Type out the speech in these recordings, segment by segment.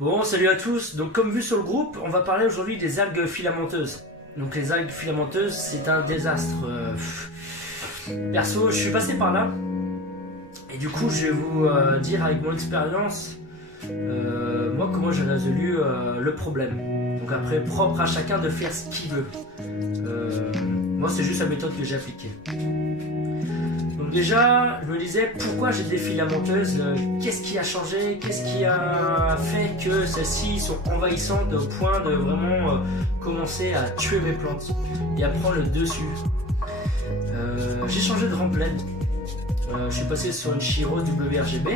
Bon, salut à tous. Donc comme vu sur le groupe, on va parler aujourd'hui des algues filamenteuses. Donc les algues filamenteuses, c'est un désastre. Perso, je suis passé par là. Et du coup, je vais vous dire avec mon expérience, moi, comment j'ai résolu le problème. Donc après, propre à chacun de faire ce qu'il veut. Moi, c'est juste la méthode que j'ai appliquée. Donc déjà, je me disais, pourquoi j'ai des filamenteuses? Qu'est-ce qui a changé? Qu'est-ce qui a fait que celles-ci sont envahissantes au point de vraiment commencer à tuer mes plantes et à prendre le dessus? J'ai changé de remplaine. Je suis passé sur une Shiro WRGB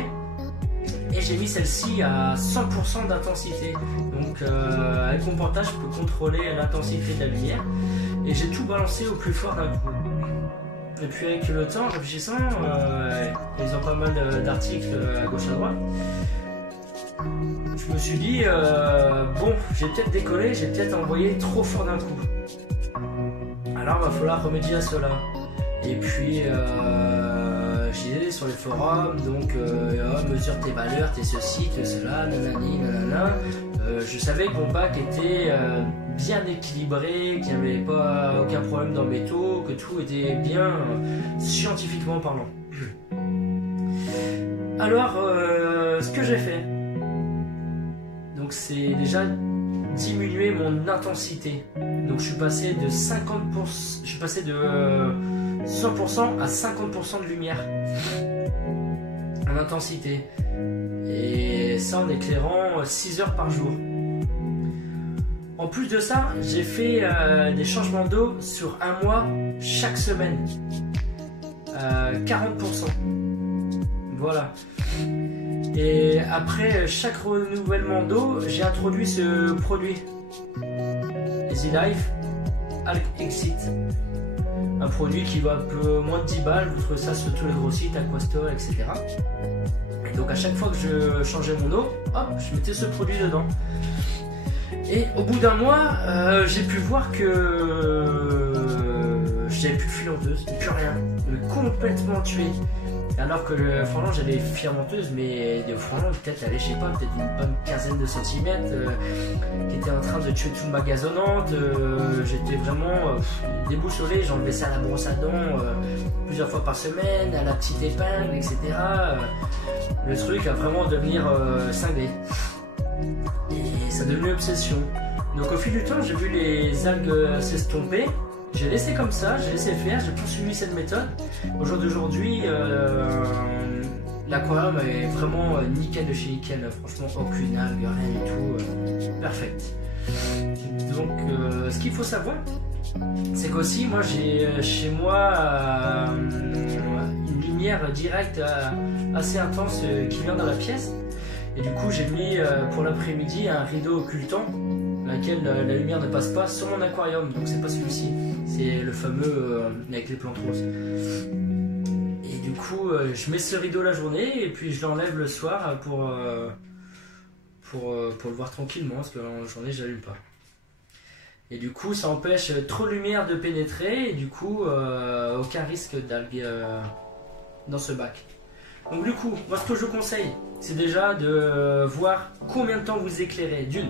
et j'ai mis celle-ci à 100% d'intensité. Donc avec mon portage, je peux contrôler l'intensité de la lumière et j'ai tout balancé au plus fort d'un coup. Et puis avec le temps, en réfléchissant, ils ont pas mal d'articles à gauche à droite. Je me suis dit, bon, j'ai peut-être décollé, j'ai peut-être envoyé trop fort d'un coup. Alors il va falloir remédier à cela. Et puis j'ai sur les forums, donc mesure tes valeurs, tes ceci, tes cela, nanani, nanana. Je savais que mon bac était bien équilibré, qu'il n'y avait pas aucun problème dans mes taux, que tout était bien scientifiquement parlant. Alors, ce que j'ai fait, donc c'est déjà diminuer mon intensité. Donc je suis passé de 50%, je suis passé de 100% à 50% de lumière en intensité. Et ça en éclairant 6 heures par jour. En plus de ça, j'ai fait des changements d'eau sur un mois chaque semaine. 40%. Voilà. Et après chaque renouvellement d'eau, j'ai introduit ce produit. Easy Life Alg Exit. Un produit qui va un peu moins de 10 balles. Vous trouvez ça sur tous les gros sites, Aquastore, etc. Donc à chaque fois que je changeais mon eau, hop, je mettais ce produit dedans. Et au bout d'un mois, j'ai pu voir que j'avais plus de filamenteuses, plus rien, complètement tué. Alors que franchement j'avais filamenteuses, mais franchement peut-être, allez, je sais pas, peut-être une bonne quinzaine de centimètres qui étaient en train de tuer tout magazonnante. J'étais vraiment déboussolé, j'enlevais ça à la brosse à dents plusieurs fois par semaine, à la petite épingle, etc. Le truc va vraiment devenir cinglé. Et ça devenait une obsession. Donc au fil du temps, j'ai vu les algues s'estomper. J'ai laissé comme ça, j'ai laissé faire, j'ai poursuivi cette méthode. Au jour d'aujourd'hui, l'aquarium est vraiment nickel de chez nickel. Franchement, aucune algue, rien du tout. Perfect. Donc, ce qu'il faut savoir, c'est qu'aussi, moi, j'ai chez moi une lumière directe assez intense qui vient dans la pièce. Et du coup, j'ai mis pour l'après-midi un rideau occultant dans lequel la lumière ne passe pas sur mon aquarium. Donc, c'est pas celui-ci. C'est le fameux avec les plantes roses. Et du coup, je mets ce rideau la journée et puis je l'enlève le soir pour le voir tranquillement, parce que la journée, je n'allume pas. Et du coup, ça empêche trop de lumière de pénétrer et du coup, aucun risque d'algues dans ce bac. Donc du coup, moi ce que je vous conseille, c'est déjà de voir combien de temps vous éclairez. D'une,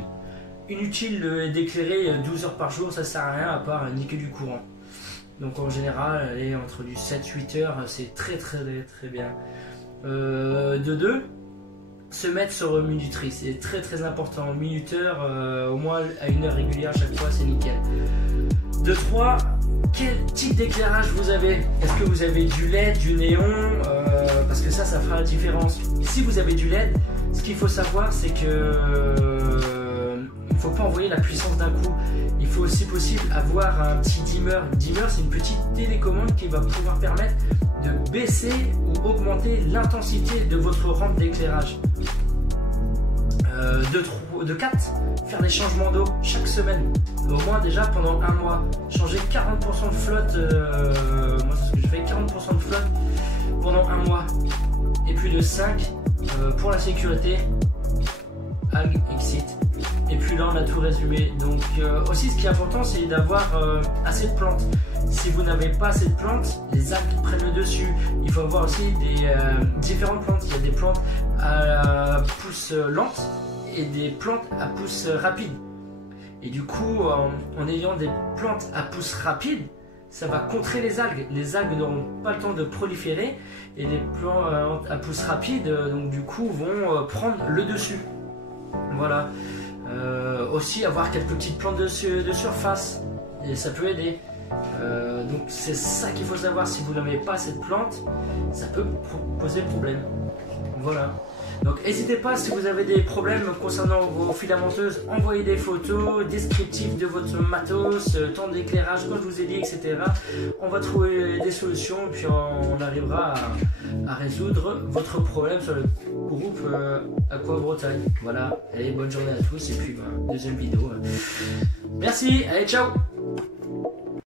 inutile d'éclairer 12 heures par jour, ça sert à rien à part niquer du courant. Donc en général, aller entre du 7-8 heures, c'est très bien. De deux, se mettre sur minuterie, c'est très important. Minuteur, au moins à une heure régulière chaque fois, c'est nickel. De trois, quel type d'éclairage vous avez? Est-ce que vous avez du LED, du néon? Parce que ça fera la différence. Et si vous avez du LED, ce qu'il faut savoir, c'est que il ne faut pas envoyer la puissance d'un coup. Il faut aussi possible avoir un petit dimmer. Dimmer, c'est une petite télécommande qui va pouvoir permettre de baisser ou augmenter l'intensité de votre rampe d'éclairage. De 4, faire des changements d'eau chaque semaine, au moins déjà pendant un mois. Changer 40% de flotte, moi c'est ce que je fais, 40% de flotte pendant un mois. Et puis de 5, pour la sécurité, Alg Exit. Et puis là on a tout résumé. Donc aussi ce qui est important, c'est d'avoir assez de plantes. si vous n'avez pas cette plante, les algues prennent le dessus. Il faut avoir aussi des différentes plantes. Il y a des plantes à pousse lente et des plantes à pousse rapide. Et du coup, en ayant des plantes à pousse rapide, ça va contrer les algues. Les algues n'auront pas le temps de proliférer et les plantes à pousse rapide, donc du coup, vont prendre le dessus. Voilà. Aussi avoir quelques petites plantes de surface, et ça peut aider. Donc c'est ça qu'il faut savoir. Si vous n'avez pas cette plante, ça peut poser problème. Voilà. Donc n'hésitez pas, si vous avez des problèmes concernant vos filamenteuses, envoyez des photos descriptives de votre matos, temps d'éclairage, comme je vous ai dit, etc. On va trouver des solutions, puis on arrivera à résoudre votre problème sur le groupe Aqua Bretagne. Voilà, allez, bonne journée à tous, et puis deuxième vidéo. Merci, allez, ciao.